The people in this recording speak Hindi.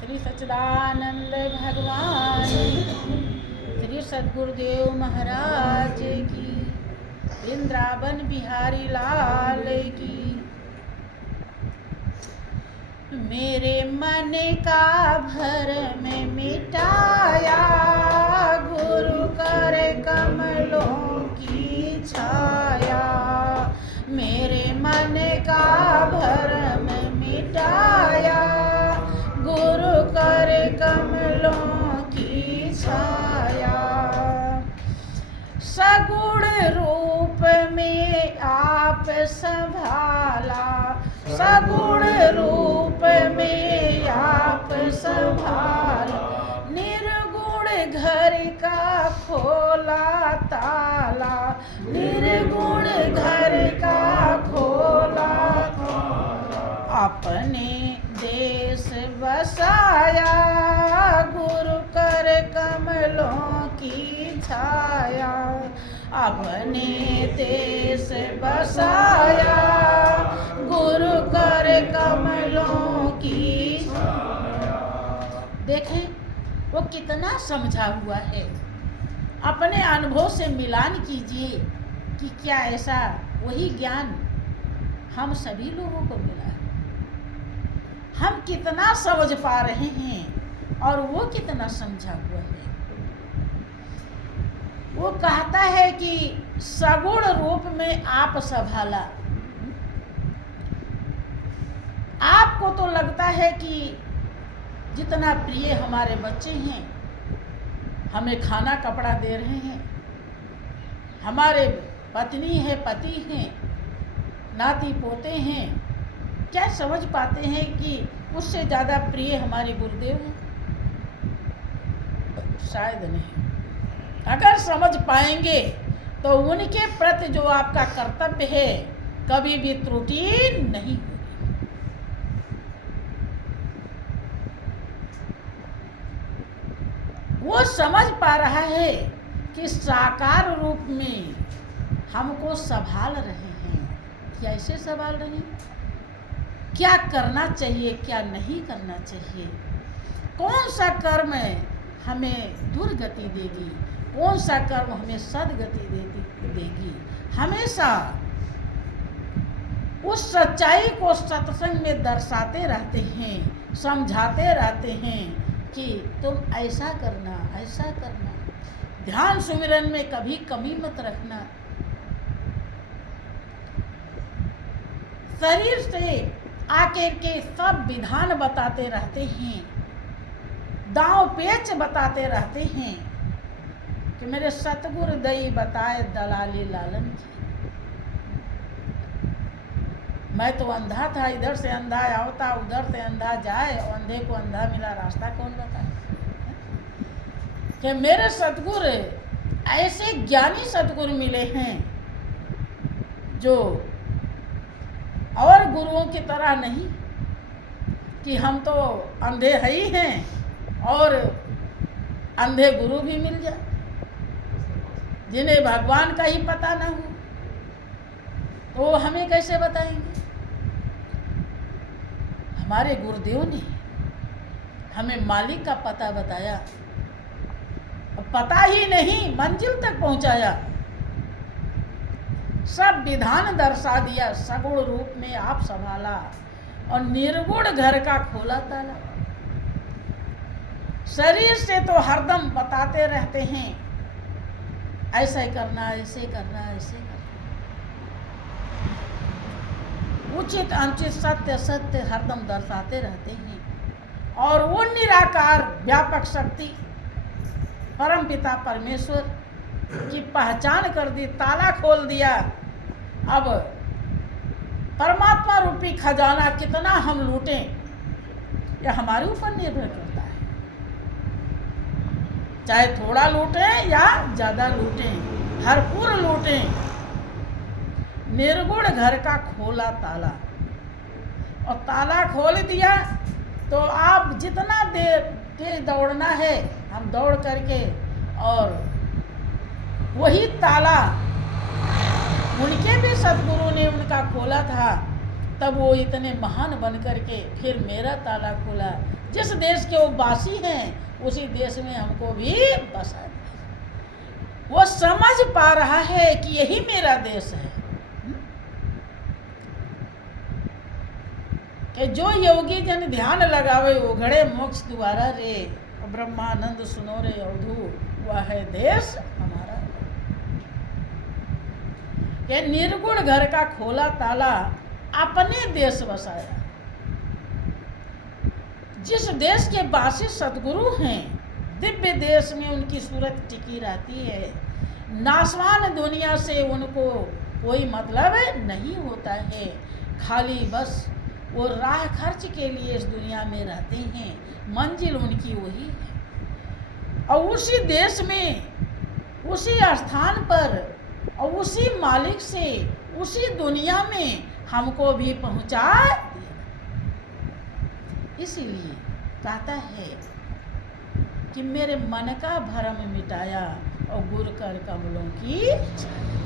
श्री सच्चिदानंद भगवान श्री सद्गुरुदेव महाराज की, वृंदावन बिहारी लाल की। मेरे मन का भरम मिटाया गुरु कर कमलों की छाया। मेरे मन का भरम मिटाया गुरु कर कमलों की छाया। सगुण रूप में आप संभाला, सगुण रूप में आप संभाला। निर्गुण घर का खोला ताला, निर्गुण घर का खोला ताला। अपने देश बसाया गुरु कर कमलों की छाया। अपने देश बसाया गुरु कर कमलों की छाया। देखें वो कितना समझा हुआ है। अपने अनुभव से मिलान कीजिए कि क्या ऐसा वही ज्ञान हम सभी लोगों को मिला है। हम कितना समझ पा रहे हैं और वो कितना समझा हुआ है। वो कहता है कि सगुण रूप में आप संभाला। आपको तो लगता है कि जितना प्रिय हमारे बच्चे हैं, हमें खाना कपड़ा दे रहे हैं, हमारे पत्नी है, पति हैं, नाती पोते हैं, क्या समझ पाते हैं कि उससे ज़्यादा प्रिय हमारे गुरुदेव हैं? शायद नहीं। अगर समझ पाएंगे तो उनके प्रति जो आपका कर्तव्य है कभी भी त्रुटि नहीं होगी। वो समझ पा रहा है कि साकार रूप में हमको संभाल रहे हैं। क्या ऐसे संभाल रहे हैं? क्या करना चाहिए, क्या नहीं करना चाहिए, कौन सा कर्म हमें दुर्गति देगी, कौन सा कर्म हमें सदगति देगी। हमेशा उस सच्चाई को सत्संग में दर्शाते रहते हैं, समझाते रहते हैं कि तुम ऐसा करना, ऐसा करना। ध्यान सुमिरन में कभी कमी मत रखना। शरीर से आके के सब विधान बताते रहते हैं, दांव पेच बताते रहते हैं कि मेरे सतगुरु दई बताए दलाली लालन की। मैं तो अंधा था, इधर से अंधा आवता, उधर से अंधा जाए, और अंधे को अंधा मिला, रास्ता कौन बताए? कि मेरे सतगुरु ऐसे ज्ञानी सतगुरु मिले हैं जो और गुरुओं की तरह नहीं कि हम तो अंधे है ही हैं और अंधे गुरु भी मिल जाए, जिन्हें भगवान का ही पता न हो तो वो हमें कैसे बताएंगे? हमारे गुरुदेव ने हमें मालिक का पता बताया, पता ही नहीं मंजिल तक पहुंचाया, सब विधान दर्शा दिया। सगुण रूप में आप संभाला और निर्गुण घर का खोला ताला। शरीर से तो हरदम बताते रहते हैं ऐसे करना, ऐसे करना, ऐसे करना। उचित अनुचित सत्य सत्य हरदम दर्शाते रहते हैं। और वो निराकार व्यापक शक्ति परम पिता परमेश्वर की पहचान कर दी, ताला खोल दिया। अब परमात्मा रूपी खजाना कितना हम लूटें, यह हमारे ऊपर निर्भर करता है। चाहे थोड़ा लूटें या ज़्यादा लूटें, भरपूर लूटें। निर्गुण घर का खोला ताला, और ताला खोल दिया तो आप जितना तेज दौड़ना है हम दौड़ करके, और वही ताला उनके भी सद्गुरु ने उनका खोला था तब वो इतने महान बन करके फिर मेरा ताला खोला। जिस देश के वो वासी हैं उसी देश में हमको भी बसा दिया। वो समझ पा रहा है कि यही मेरा देश है। कि जो योगी जन ध्यान लगावे उघड़े मोक्ष द्वारा रे, ब्रह्मानंद सुनो रे अवधू, वह है देश हमारा। कि निर्गुण घर का खोला ताला, अपने देश बसाया। जिस देश के वासी सद्गुरु हैं, दिव्य देश में उनकी सूरत टिकी रहती है। नाशवान दुनिया से उनको कोई मतलब नहीं होता है। खाली बस वो राह खर्च के लिए इस दुनिया में रहते हैं। मंजिल उनकी वही है। और उसी देश में, उसी स्थान पर और उसी मालिक से, उसी दुनिया में हमको भी पहुंचा दिया। इसीलिए कहता है कि मेरे मन का भरम मिटाया और गुर कर कमलों की छाया।